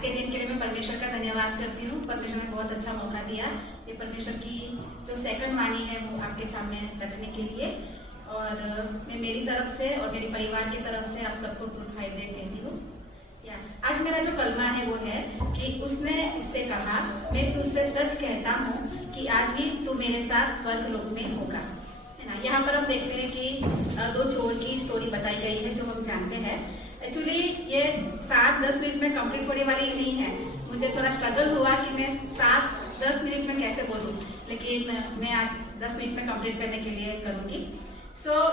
आज के दिन के लिए मैं परमेश्वर का धन्यवाद करती हूँ। परमेश्वर ने बहुत अच्छा मौका दिया ये परमेश्वर की जो सेकंड वाणी है वो आपके सामने रखने के लिए। और मैं मेरी तरफ से और मेरे परिवार की तरफ से आप सबको गुड फ्राइडे कहती हूँ। आज मेरा जो कलमा है वो है कि उसने उससे कहा, मैं तुझसे सच कहता हूँ कि आज भी तू मेरे साथ स्वर्ग लोक में होगा। है ना। यहाँ पर हम देखते हैं कि दो चोर की स्टोरी बताई गई है जो हम जानते हैं। एक्चुअली ये 7-10 मिनट में कंप्लीट होने वाली नहीं है। मुझे थोड़ा स्ट्रगल हुआ कि मैं 7-10 मिनट में कैसे बोलूं, लेकिन मैं आज 10 मिनट में कंप्लीट करने के लिए करूंगी।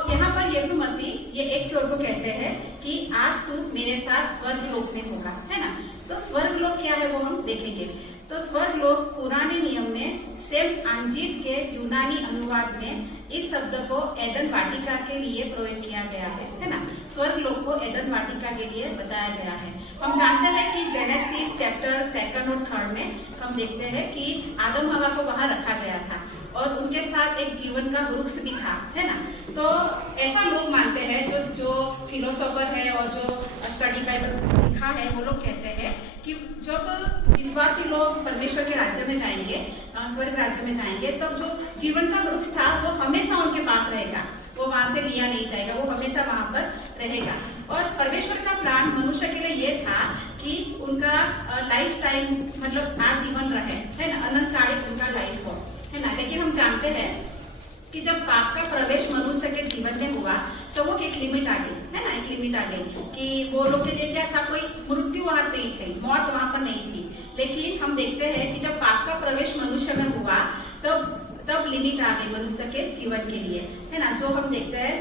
यहाँ पर यीशु मसीह ये एक चोर को कहते हैं कि आज तू मेरे साथ स्वर्ग लोक में होगा। है ना। तो स्वर्ग लोक क्या है वो हम देखेंगे। तो स्वर्ग लोक पुराने नियम में सेंट अंजीर के यूनानी अनुवाद में इस शब्द को एदन वाटिका के लिए प्रयोग किया गया है ना। स्वर्ग लोक को एदन वाटिका के लिए बताया गया है। हम जानते हैं कि जेनेसिस चैप्टर 2 और 3 में हम देखते हैं कि आदम हवा को वहां रखा गया था और उनके साथ एक जीवन का वृक्ष भी था। है ना। तो ऐसा लोग मानते हैं, जो फिलोसोफर है और जो स्टडी बाइबल लिखा है वो लोग कहते हैं कि जब विश्वासी लोग परमेश्वर के राज्य में जाएंगे, स्वर्ग राज्य में जाएंगे, तब जो जीवन का वृक्ष था वो हमेशा उनके पास रहेगा, वो वहां से लिया नहीं जाएगा, वो हमेशा वहां पर रहेगा। और परमेश्वर का प्लान मनुष्य के लिए ये था कि उनका लाइफ टाइम मतलब आजीवन रहे। है ना। अनंतकालिक उनका लाइफ हो। है ना। लेकिन हम जानते हैं कि जब पाप का प्रवेश मनुष्य के जीवन में हुआ तो वो एक लिमिट आ गई। है ना। एक लिमिट आ गई कि वो लोग के लिए क्या था, कोई मृत्यु वहां नहीं थी, मौत वहां पर नहीं थी। लेकिन हम देखते हैं कि जब पाप का प्रवेश मनुष्य में हुआ तब लिमिट आ गई मनुष्य के जीवन के लिए। है ना। जो हम देखते हैं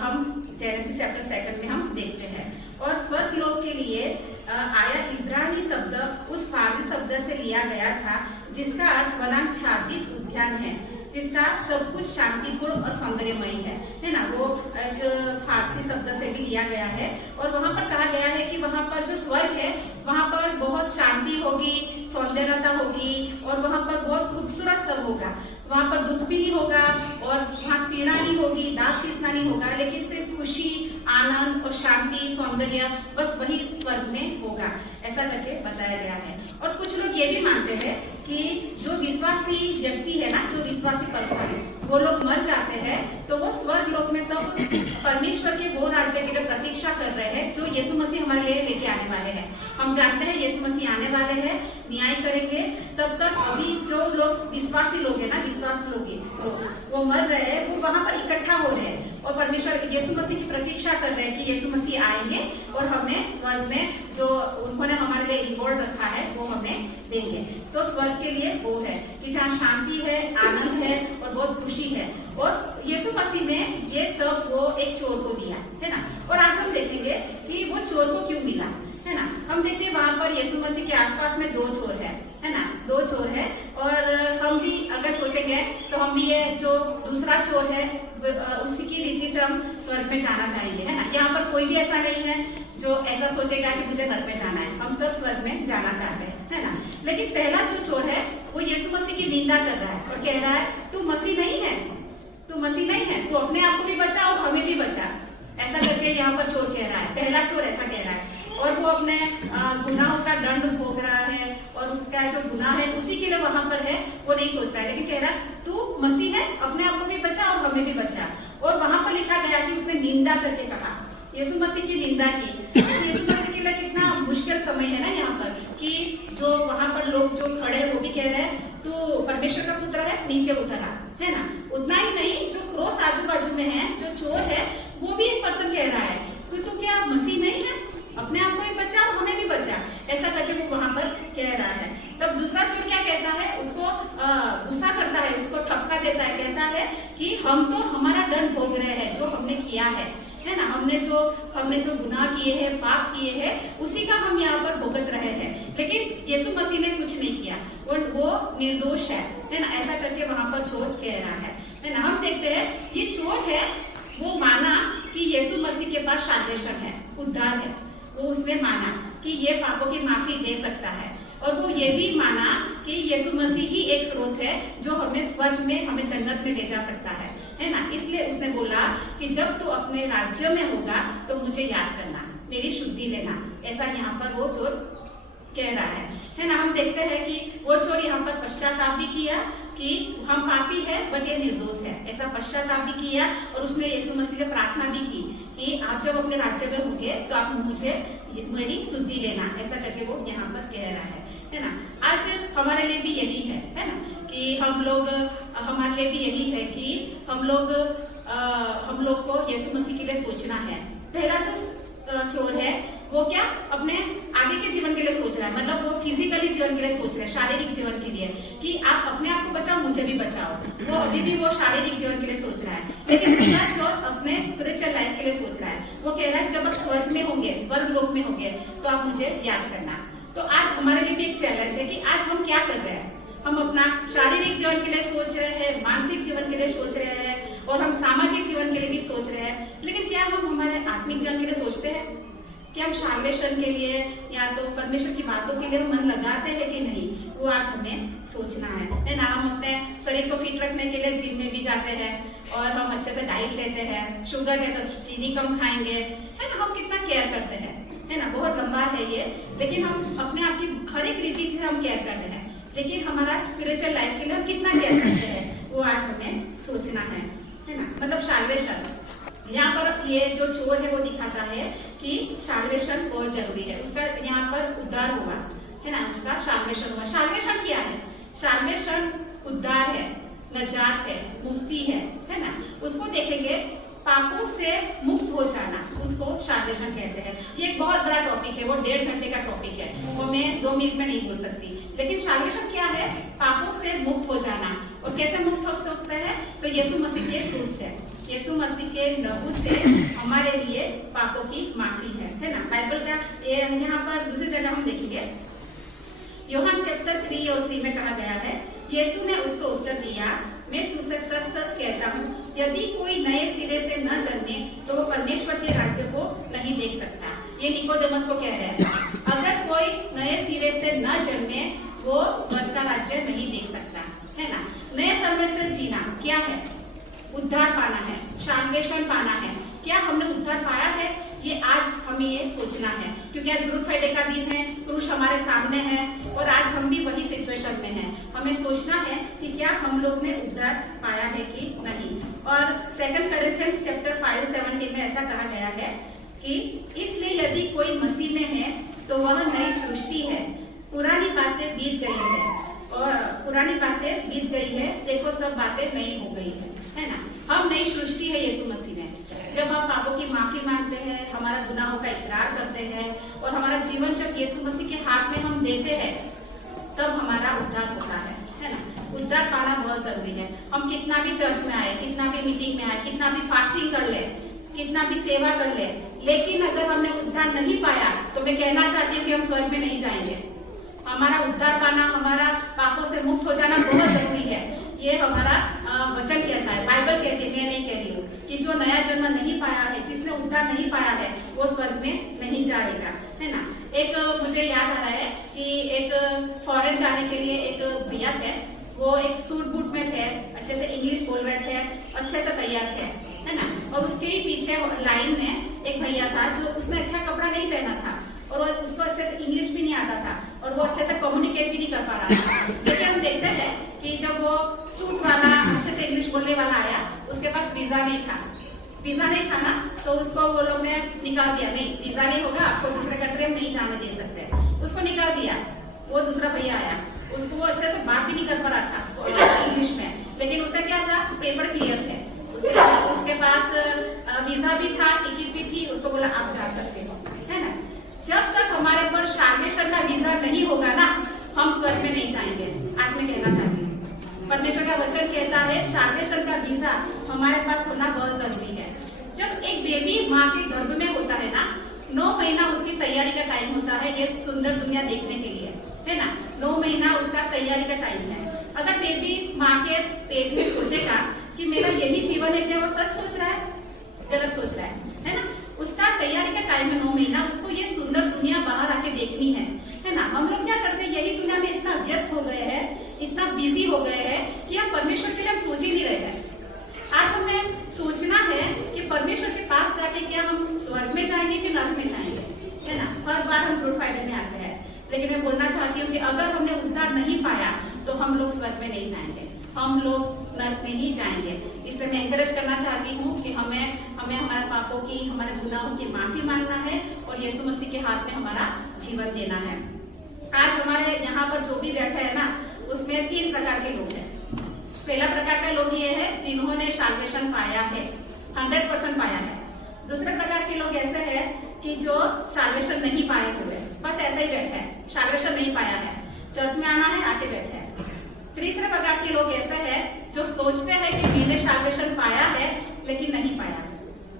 हम जेनेसिस चैप्टर 2 में हम देखते हैं। और स्वर्ग लोक के लिए आया इब्रानी शब्द उस फारसी शब्द से लिया गया था जिसका अर्थ वनाच्छादित उद्यान है, जिसका सब कुछ शांतिपूर्ण और सौंदर्यमयी है ना। वो एक फारसी शब्द से भी लिया गया है। और वहां पर कहा गया है कि वहां पर जो स्वर्ग है वहां पर बहुत शांति होगी, सौंदर्यता होगी और वहां पर बहुत खूबसूरत सब होगा। वहां पर दुख भी नहीं होगा और वहां पीड़ा नहीं होगी, दांत पीसना नहीं होगा, लेकिन सिर्फ खुशी, आनंद और शांति, सौंदर्य, बस वही स्वर्ग में होगा, ऐसा करके बताया गया है। और कुछ लोग ये भी मानते हैं कि जो विश्वासी व्यक्ति है ना, जो विश्वासी पर्सन, वो लोग मर जाते हैं तो वो स्वर्ग लोक में सब परमेश्वर के वो राज्य के लिए प्रतीक्षा कर रहे हैं जो यीशु मसीह हमारे लिए लेके आने वाले हैं। हम जानते हैं यीशु मसीह आने वाले हैं, न्याय करेंगे। तब तक अभी जो लोग विश्वासी लोग हैं ना, विश्वास लोग वो मर रहे हैं, वो वहां पर इकट्ठा हो रहे हैं और परमेश्वर यीशु मसीह की प्रतीक्षा कर रहे हैं कि यीशु मसीह आएंगे और हमें स्वर्ग में जो उन्होंने हमारे लिए रिवॉर्ड रखा है वो हमें देंगे। तो स्वर्ग के लिए वो है कि जहाँ शांति है, आनंद है और बहुत खुशी है। और यीशु मसीह ने ये सब वो एक चोर को दिया। है ना। और आज हम देखेंगे कि वो चोर को क्यों मिला। है ना। हम देखते हैं वहां पर यीशु मसीह के आसपास में 2 चोर है ना। 2 चोर है और हम भी अगर सोचेंगे तो हम भी ये जो दूसरा चोर है उसी की रीति से हम स्वर्ग में जाना चाहेंगे। है ना। यहाँ पर कोई भी ऐसा नहीं है जो ऐसा सोचेगा कि मुझे घर में जाना है। हम सब स्वर्ग में जाना चाहते हैं। है ना। लेकिन पहला जो चोर है वो यीशु मसीह की निंदा कर रहा है और कह रहा है तू मसीह नहीं है, तू मसीह नहीं है, तू अपने आप को भी बचा और हमें भी बचा। ऐसा करके यहाँ पर चोर कह रहा है, पहला चोर ऐसा कह रहा है। और वो अपने गुनाहों का दंड भोग रहा है और उसका जो गुनाह है उसी के लिए वहां पर है, वो नहीं सोच रहा है, लेकिन कह रहा है तू मसीह है, अपने आप को भी बचा और हमें भी बचा। और वहां पर लिखा गया कि उसने निंदा करके कहा, यीशु मसीह की निंदा की। यीशु मसीह के लिए कितना मुश्किल समय है ना यहाँ पर कि जो वहां पर लोग जो खड़े वो भी कह रहे हैं तू परमेश्वर का पुत्र है, नीचे उतर आ। है ना। उतना ही नहीं, जो क्रॉस आजू बाजू में है, जो चोर है, वो भी एक पर्सन कह रहा है तू क्या मसीह नहीं है, अपने आप को भी बचा और हमें भी बचा। ऐसा करके वो वहां पर कह रहा है। तब दूसरा चोर क्या कहता है, उसको गुस्सा करता है, उसको ठपका देता है, कहता है कि हम तो हमारा दंड भोग रहे हैं जो हमने किया है ना। हमने जो गुनाह किए हैं, पाप किए हैं, उसी का हम यहाँ पर भुगत रहे हैं। लेकिन यीशु मसीह ने कुछ नहीं किया और वो निर्दोष है ना। ऐसा करके वहां पर चोर कह रहा है ना। हम देखते हैं ये चोर है, वो माना कि यीशु मसीह के पास साल्वेशन है, उद्धार है। वो उसने माना कि ये पापों की माफी दे सकता है और वो ये भी माना कि यीशु मसीह ही एक स्रोत है जो हमें स्वर्ग में, हमें जन्नत में ले जा सकता है ना। इसलिए उसने बोला कि जब तू अपने राज्य में होगा तो मुझे याद करना, मेरी शुद्धि लेना। ऐसा यहाँ पर वो चोर कह रहा है ना। हम देखते हैं कि वो चोर यहाँ पर पश्चाताप भी किया कि हम पापी है बट ये निर्दोष है, ऐसा पश्चाताप भी किया और उसने यीशु मसीह से प्रार्थना भी की कि आप जब अपने राज्य में होंगे तो आप मुझे मेरी शुद्धि लेना, ऐसा करके वो यहाँ पर कह रहा है ना। आज हमारे लिए भी यही है ना, कि हमारे लिए भी यही है कि हम लोग को यीशु मसीह के लिए सोचना है। पहला जो चोर है वो क्या अपने आगे के जीवन के लिए सोच रहा है, मतलब वो फिजिकली जीवन के लिए सोच रहा है, शारीरिक जीवन के लिए कि आप अपने आप को बचाओ मुझे भी बचाओ, वो अभी भी वो शारीरिक जीवन के लिए सोच रहा है। लेकिन दूसरा चोर अपने स्पिरिचुअल लाइफ के लिए सोच रहा है, वो कह रहा है जब आप स्वर्ग में होंगे, स्वर्ग लोक में होंगे तो आप मुझे याद करना। तो आज हमारे लिए भी एक चैलेंज है कि आज हम क्या कर रहे हैं। हम अपना शारीरिक जीवन के लिए सोच रहे हैं, मानसिक जीवन के लिए सोच रहे हैं और हम सामाजिक जीवन के लिए भी सोच रहे हैं, लेकिन क्या हम हमारे आत्मिक जीवन के लिए सोचते हैं? कि हम साल्वेशन के लिए या तो परमेश्वर की बातों के लिए मन लगाते हैं कि नहीं, वो आज हमें सोचना है ना। हम अपने शरीर को फिट रखने के लिए जिम में भी जाते हैं और हम अच्छे से डाइट लेते हैं, शुगर है तो चीनी कम खाएंगे, है ना। हम कितना केयर करते हैं, है ना। बहुत लंबा है ये, लेकिन हम अपने आप की हर एक रीति से हम केयर करते हैं, लेकिन हमारा स्पिरिचुअल लाइफ के लिए हम कितना केयर करते हैं वो आज हमें सोचना है ना। मतलब साल्वेशन, यहाँ पर ये जो चोर है वो दिखाता है कि साल्वेशन बहुत जरूरी है, उसका यहाँ पर उद्धार हुआ है ना, उसका साल्वेशन हुआ। साल्वेशन क्या है? साल्वेशन उद्धार है, नजात है, मुक्ति है ना। उसको देखेंगे, पापों से मुक्त हो जाना, उसको साल्वेशन कहते हैं। ये एक बहुत बड़ा टॉपिक है, वो 1.5 घंटे का टॉपिक है, वो मैं 2 मिनट में नहीं बोल सकती। लेकिन साल्वेशन क्या है? पापों से मुक्त हो जाना। और कैसे मुक्त हो सकते हैं? तो यीशु मसीह के क्रूस से, यीशु मसीह के लहू से हमारे लिए पापों की माफी है ना। बाइबल का ये यहाँ पर दूसरी जगह हम देखेंगे, यूहन्ना चैप्टर 3 और 3 में कहा गया है, यीशु ने उसको उत्तर दिया, मैं तुझसे सच सच कहता हूँ, यदि कोई नए सिरे से न जन्मे तो वो परमेश्वर के राज्य को नहीं देख सकता। ये निकोदेमस को कह रहे हैं, अगर कोई नए सिरे से न जन्मे वो स्वर्ग का राज्य नहीं देख सकता, है ना। नए समय से जीना क्या है? उद्धार पाना है, साल्वेशन पाना है। क्या हमने उद्धार पाया है? ये आज हमें ये सोचना है, क्योंकि आज गुड फ्राइडे का दिन है, क्रूस हमारे सामने है और आज हम भी वही सिचुएशन में हैं। हमें सोचना है कि क्या हम लोग ने उद्धार पाया है कि नहीं। और 2 कोरिन्थियंस चैप्टर 5:17 में ऐसा कहा गया है कि इसलिए यदि कोई मसीह में है तो वह नई सृष्टि है, पुरानी बातें बीत गई है, देखो सब बातें नई हो गई है ना। हम नई सृष्टि है यीशु मसीह में। जब हम पापों की माफी मांगते हैं, हमारा गुनाहों का इकरार करते हैं और हमारा जीवन जब यीशु मसीह के हाथ में हम देते हैं, तब हमारा उद्धार होता है ना। उद्धार पाना बहुत जरूरी है। हम कितना भी चर्च में आए, कितना भी मीटिंग में आए, कितना भी फास्टिंग कर ले, कितना भी सेवा कर ले, लेकिन अगर हमने उद्धार नहीं पाया तो मैं कहना चाहती हूँ कि हम स्वर्ग में नहीं जाएंगे। हमारा उद्धार पाना, हमारा पापों से मुक्त हो जाना बहुत जरूरी है। ये हमारा वचन कहता है, बाइबल कहती है, मैं नहीं कह रही हूँ, कि जो नया जन्म नहीं पाया है, जिसने उद्धार नहीं पाया है, वो स्वर्ग में नहीं जाएगा, है ना। एक मुझे याद आ रहा है कि एक फॉरेन जाने के लिए एक भैया थे, वो एक सूट बूट में थे, अच्छे से इंग्लिश बोल रहे थे, अच्छे से तैयार थे, है ना। और उसके ही पीछे लाइन में एक भैया था जो उसने अच्छा कपड़ा नहीं पहना था और उसको अच्छे से इंग्लिश भी नहीं आता था और वो अच्छे से कम्युनिकेट भी नहीं कर पा रहा था। लेकिन हम देखते हैं कि जब वो सूट वाला अच्छे से इंग्लिश बोलने वाला आया, उसके पास वीजा नहीं था ना, तो उसको वो लोग ने निकाल दिया, नहीं वीजा नहीं होगा, आपको दूसरे कंट्री में नहीं जाने दे सकते, उसको निकाल दिया। वो दूसरा भैया आया, उसको वो अच्छे से बात भी नहीं कर पा रहा था इंग्लिश में, लेकिन उसका क्या था, पेपर क्लियर थे, उसके पास वीजा भी था, टिकट भी थी, उसको बोला आप जा सकते हो, है ना। जब तक हमारे पर साल्वेशन का वीजा नहीं होगा ना, हम स्वर्ग में नहीं जाएंगे। आज मैं कहना चाहती हूँ, परमेश्वर का वचन कहता है साल्वेशन का वीजा हमारे पास होना बहुत जरूरी है। जब एक बेबी माँ के गर्भ में होता है ना, 9 महीना उसकी तैयारी का टाइम होता है ये सुंदर दुनिया देखने के लिए, है ना। 9 महीना उसका तैयारी का टाइम है। अगर बेबी माँ के पेट में सोचेगा कि मेरा यही जीवन है, क्या वो सच सोच रहा है? गलत सोच रहा है ना। उसका तैयारी का टाइम है 9 महीना, उसको ये सुंदर दुनिया बाहर आके देखनी है ना। हम लोग क्या करते हैं, यही दुनिया में इतना व्यस्त हो गए हैं, इतना बिजी हो गए हैं कि हम परमेश्वर के लिए हम सोच ही नहीं रहे हैं। आज हमें सोचना है कि परमेश्वर के पास जाके क्या हम स्वर्ग में जाएंगे कि नरक में जाएंगे, है ना। हर बार हम गुड फ्राइडे में आते हैं, लेकिन मैं बोलना चाहती हूँ कि अगर हमने उद्धार नहीं पाया तो हम लोग स्वर्ग में नहीं जाएंगे, हम लोग नरक में ही जाएंगे। इसलिए मैं एनकरेज करना चाहती हूँ कि हमें हमारे पापों की, हमारे गुनाहों की माफी मांगना है और यीशु मसीह के हाथ में हमारा जीवन देना है। आज हमारे यहाँ पर जो भी बैठे हैं ना, उसमें 3 प्रकार के लोग हैं। पहला प्रकार का लोग ये है जिन्होंने साल्वेशन पाया है, 100% पाया है। दूसरे प्रकार के लोग ऐसे हैं कि जो साल्वेशन नहीं पाए हुए, बस ऐसे ही बैठे हैं, साल्वेशन नहीं पाया है, चर्च में आना है, आके बैठे हैं। तीसरे प्रकार के लोग ऐसे हैं जो सोचते हैं कि मैंने साल्वेशन पाया है लेकिन नहीं पाया।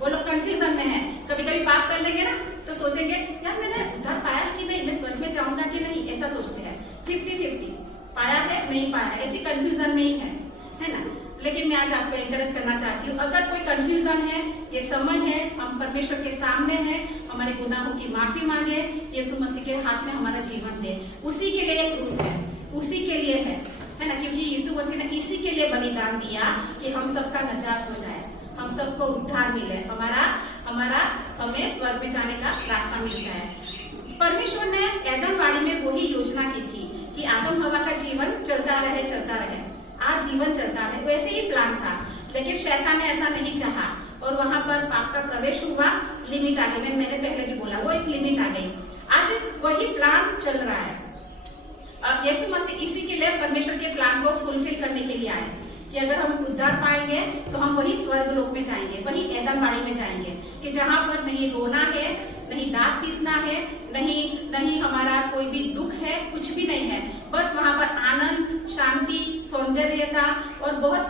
वो लोग कंफ्यूजन में है। कभी कभी पाप कर लेंगे ना तो सोचेंगे यार मैंने उद्धार पाया कि नहीं, मैं स्वर्ग में जाऊंगा कि नहीं, ऐसा सोचते हैं। 50-50 पाया है नहीं पाया है, ऐसी कंफ्यूजन में ही है ना। लेकिन मैं आज आपको एनकरेज करना चाहती हूँ, अगर कोई कंफ्यूजन है, ये समय है, हम परमेश्वर के सामने हैं, हमारे गुनाहों की माफी मांगे, यीशु मसीह के हाथ में हमारा जीवन दे। उसी के लिए क्रूस है, उसी के लिए है ना, क्योंकि यीशु मसीह ने इसी के लिए बलिदान दिया कि हम सबका नजात हो जाए, हम सबको उद्धार मिले, हमें स्वर्ग में जाने का रास्ता मिल जाए। परमेश्वर ने एदम वाड़ी में वही योजना की थी कि आदम हवा का जीवन चलता रहे, आज जीवन चलता है, वैसे ही प्लान था। लेकिन शैतान ने ऐसा नहीं चाहा और वहां पर पाप का प्रवेश हुआ, लिमिट आ गई। मैंने पहले भी बोला, वो एक लिमिट आ गई। आज वही प्लान चल रहा है। अब यीशु मसीह इसी के लिए परमेश्वर के प्लान को फुलफिल करने के लिए आए कि अगर हम उद्धार पाएंगे तो हम वही स्वर्ग लोक में जाएंगे, वही एदम वाड़ी में जाएंगे, कि जहाँ पर नहीं रोना है, नहीं दांत पीसना है, नहीं हमारा कोई भी दुख है, कुछ भी नहीं है। बस वहाँ पर आनंद, शांति, सौंदर्यता और बहुत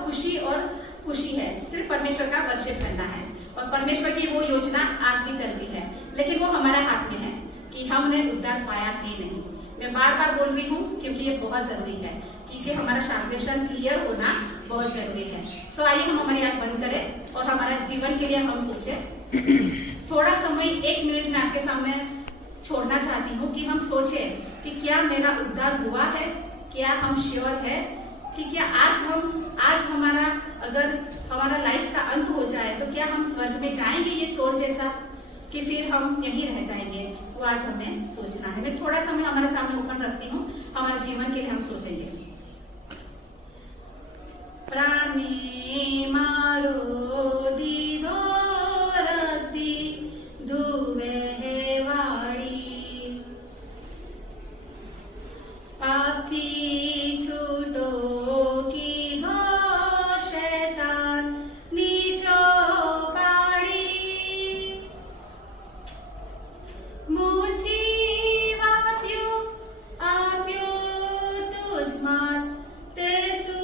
खुशी है। सिर्फ परमेश्वर का वर्शिप करना है और परमेश्वर की वो योजना आज भी चल रही है। लेकिन वो हमारे हाथ में है कि हमने उद्धार पाया कि नहीं। मैं बार बार बोल रही हूँ क्योंकि ये बहुत जरूरी है, क्योंकि हमारा साल्वेशन क्लियर होना बहुत जरूरी है। सो आइए हम हमारी आंख बंद करें और हमारे जीवन के लिए हम सोचें। थोड़ा समय 1 मिनट में आपके सामने छोड़ना चाहती हूँ कि हम सोचें कि क्या मेरा उद्धार हुआ है, क्या हम श्योर है कि क्या आज हमारा अगर हमारा लाइफ का अंत हो जाए तो क्या हम स्वर्ग में जाएंगे ये चोर जैसा, कि फिर हम यहीं रह जाएंगे। वो आज हमें सोचना है। मैं थोड़ा समय हमारे सामने ओपन रखती हूँ, हमारे जीवन के लिए हम सोचेंगे। प्राण में मारो दीदो रती दुवे है वाड़ी, पाथी छूटो की दो शैतान नीचो पाड़ी, मुझी आप्यो तुझ मार तेसु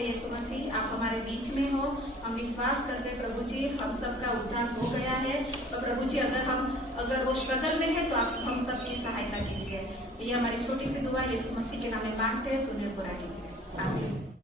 यीशु मसीह आप हमारे बीच में हो। हम विश्वास करते प्रभु जी हम सबका उद्धार हो गया है। तो प्रभु जी अगर वो स्ट्रगल में है तो आप हम सबकी सहायता कीजिए। ये हमारी छोटी सी दुआ यीशु मसीह के नाम में मांगते हैं, सुनिए पूरा कीजिए। आमीन।